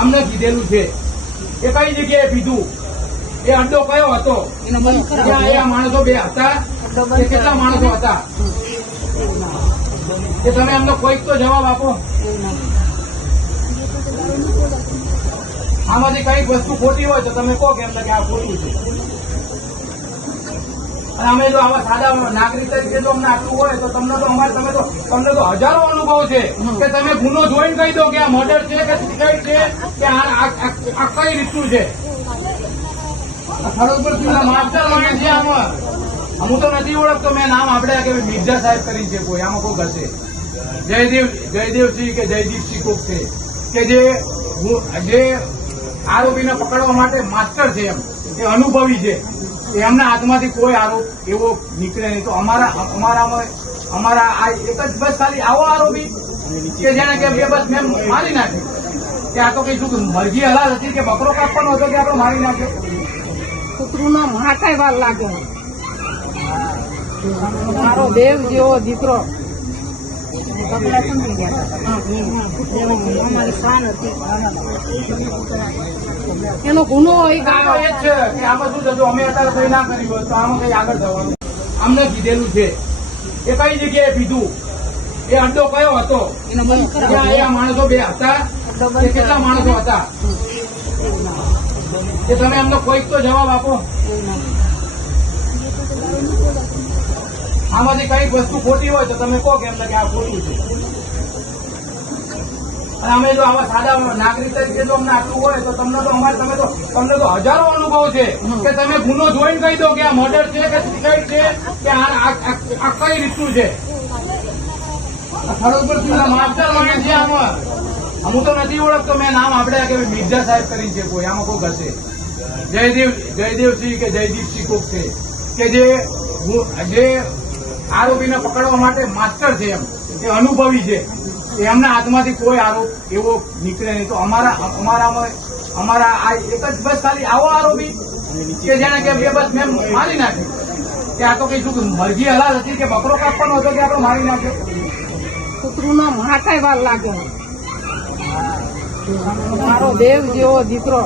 અમને કીધેલું છે એ કઈ જગ્યાએ પીધું, એ અડ્ડો કયો હતો, ત્યાં એ માણસો બે હતા, એ કેટલા માણસો હતા, એ તમે અમને કોઈક તો જવાબ આપો. આમાંથી કઈક વસ્તુ ખોટી હોય તો તમે કહો કે એમને કે આ ખોટું છે. અને અમે જો આવા સાદા નાગરિક તરીકે જો અમને આટલું હોય તો તમને તો તમને તો હજારો અનુભવ છે કે તમે ગુનો જોઈને કહી દો કે આ મર્ડર છે કે સુસાઇડ છે કે આ કઈ રીતનું છે. ખડોદપુર માસ્ટર માઇન્ડ છે આમાં. હું તો નથી ઓળખતો, મેં નામ આપણે કે મિર્ઝા સાહેબ કરી છે કોઈ, આમાં કોઈ હશે જયદેવસિંહ કે જયદીપસિંહ કોક છે કે જે આરોપીને પકડવા માટે માસ્ટર છે, એમ એ અનુભવી છે, એમના હાથમાંથી કોઈ આરોપ એવો નીકળે નહીં. તો અમારા આ એક જ બસ ખાલી આવો આરોપી કે જેને કે બે બસ મેં મારી નાખી, કે આ તો કઈ શું મરજી હલાલ હતી કે બકરો કાપવાનો હતો કે આપણે મારી નાખ્યો. કૂતરું ના કઈ વાર લાગે. મારો દેવ જેવો દીકરો અમારી શાન હતી. એનો ગુનો હોય એ જ છે કે આમાં શું થતું, અમે અત્યારે કઈ ના કર્યું હોત તો આમાં કઈ આગળ જવાનું. અમને કીધેલું છે એ કઈ જગ્યાએ પીધું, એ અડ્ડો કયો હતો, ત્યાં એ માણસો બે હતા, એ કેટલા માણસો હતા, એ તમે અમને કોઈક તો જવાબ આપો. આમાંથી કઈક વસ્તુ ખોટી હોય તો તમે કહો કે એમને કે આ ખોટું છે. અને અમે જો આવા સાદા નાગરિક તરીકે જો અમને આટલું હોય તો તમને તો હજારો અનુભવ છે કે તમે ગુનો જોઈને કહી દો કે આ મર્ડર છે કે સુસાઇડ છે કે આ કઈ રીતનું છે. ખડોદપુર માસ્ટર માઇન્ડ છે આમાં. હું તો નથી ઓળખતો, મેં નામ આપણે કે મિર્ઝા સાહેબ કરી છે કોઈ, આમાં કોઈ હશે જયદેવસિંહ કે જયદીપસિંહ કોક છે કે જે આરોપીને પકડવા માટે માસ્ટર છે, એમ એ અનુભવી છે, એમના હાથમાંથી કોઈ આરોપ એવો નીકળે નહીં. તો અમારા આ એક જ બસ ખાલી આવો આરોપી કે જેને કે બે બસ મેં મારી નાખી, કે આ તો કઈ શું મરજી હલાલ હતી કે બકરો કાપવાનો હતો કે આપણે મારી નાખ્યો. કૂતરું ના કઈ વાર લાગે. મારો દેવ જેવો દીકરો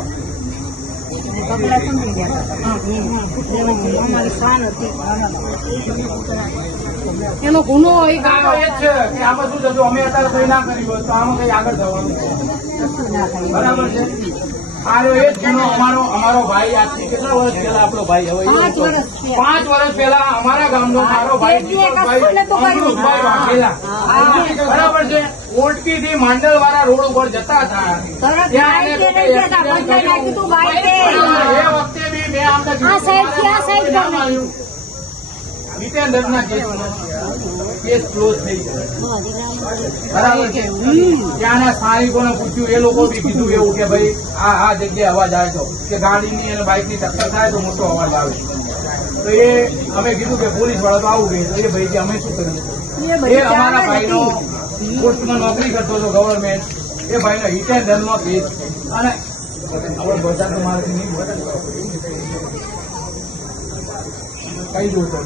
અમારી શાન હતી. એનો ગુનો હોય એ જ છે કે આમાં શું થતું, અમે અત્યારે કઈ ના કર્યું હોત તો આમાં કઈ આગળ જવાનું. બરાબર છે. આ એ જ ગુનો અમારો ભાઈ આજથી કેટલા વર્ષ પહેલા આપણો ભાઈ હવે 5 વર્ષ પહેલા અમારા ગામનો મારો ભાઈ બરાબર છે. ઓટકી થી માંડલ વાળા રોડ ઉપર જતા હતા, ત્યાં એ વખતે બી મેં આમને જીતેન્દ્ર ના કેસ ક્લોઝ થઈ જાય. બરાબર છે. ત્યાંના સ્થાનિકોને પૂછ્યું, એ લોકો બી કીધું એવું કે ભાઈ આ જગ્યાએ અવાજ આવે તો કે ગાડીની અને બાઇકની ટક્કર થાય તો મોટો અવાજ આવે. તો એ અમે કીધું કે પોલીસ વાળા તો આવું ગઈ. તો એ ભાઈ કે અમે શું કર્યું, એ અમારા ભાઈનો પોસ્ટમાં નોકરી કરતો હતો ગવર્મેન્ટ, એ ભાઈનો હિટ એન્ડ રનનો કેસ. અને આપણે બધા તો મારાથી નહીં કહી દઉં તો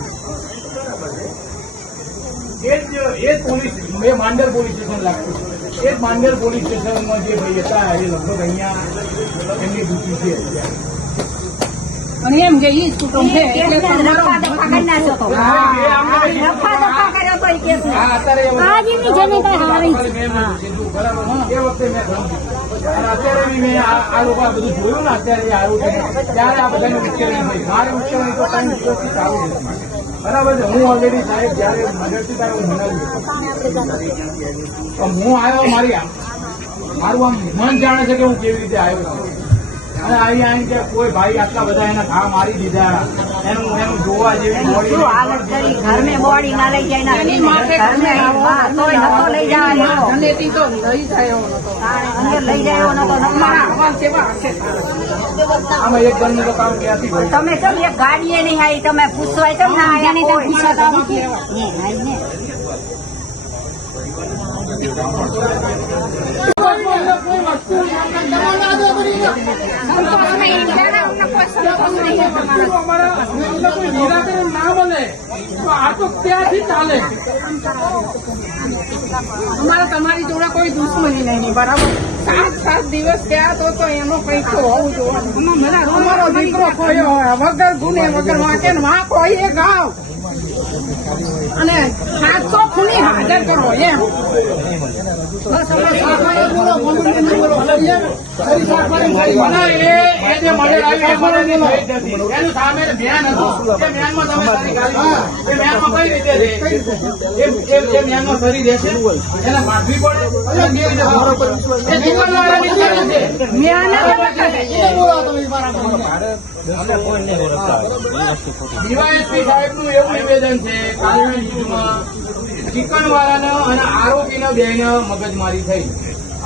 એ પોલીસ એ માંડર પોલીસ સ્ટેશન લાગતું. એ માંડર પોલીસ સ્ટેશનમાં જે ભાઈ હતા એ લગભગ અહીંયા એમની ડ્યુટી છે. અને એમ કે ઈ કુટુંબ છે એટલે અત્યારે બી મેં આ લોકો બધું જોયું ને, અત્યારે આરોપી ત્યારે આ બધાને ઉશ્કેરણી થઈ. મારી ઉશ્કેરણી તો ટાઈમ દિવસથી ચાલુ છે. બરાબર છે. હું ઓલરેડી સાહેબ જયારે નગરથી ત્યારે હું મનાવી હું આવ્યો, મારું આમ મન જાણે છે કે હું કેવી રીતે આવ્યો છું. અને આવી આવીને કે કોઈ ભાઈ આટલા બધા એના ઘા મારી દીધા, એનું જોવા જેવી બોડી ઘરને બોડી ના લઈ જાય લઈ જાય આમાં એક જણનું તો કામ ક્યાંથી હોય. તમે કેમ એક ગાડીએ નહીં આવી, તમે પૂછવાય કેમ ના આવ્યા? અમારા એટલે કોઈ નિરાકરણ ના બને તો આ તો ક્યાંથી ચાલે? અમારે તમારી જોડે કોઈ દુશ્મની નહીં, બરાબર? 7 દિવસ થયા તો એનો કઈક તો હોવું જોઈએ. અમારો દીકરો ખોયો હોય વગર ગુને વગર વાંકે ને વાંક હોય એ ગાવ અને 700 ખૂની હાજર કરો એમ. બસ અમારે અને એ જે મર્ડર આવ્યું એ મર્ડરની થઈ જ નથી. એનું સામે મેન હતું. એ મેનમાં તમે સારી ગાડી એ મેનમાં કઈ રીતે રહે? એ મેનમાં સરી રહેશે? એને મારવી પડે? અને કેવી રીતે એ જીવનવાળાની જરૂર છે. ડીવાયએસપી સાહેબનું એવું નિવેદન છે કાલના ન્યૂઝમાં, ચિકનવાળાને અને આરોપીને બેને મગજમારી થઈ.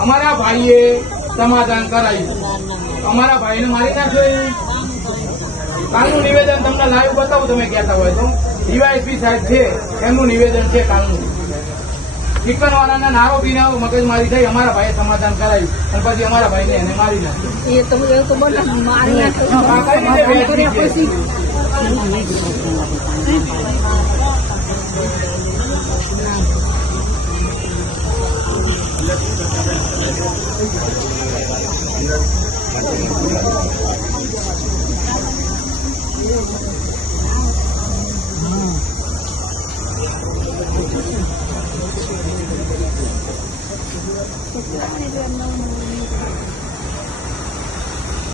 અમારા ભાઈએ સમાધાન કરાયું, અમારા ભાઈને મારી નાખ્યો. કાલનું નિવેદન તમને લાઈવ બતાવું, તમે કહેતા હોય તો. ડીવાયએસપી સાહેબ છે એમનું નિવેદન છે કાલનું. ચિકનવાળાના આરોપીને મગજમારી થઈ, અમારા ભાઈએ સમાધાન કરાયું અને પછી અમારા ભાઈને એને મારી નાખ્યો. એ તો બધા મારી કઈ રીતે વેચી છે?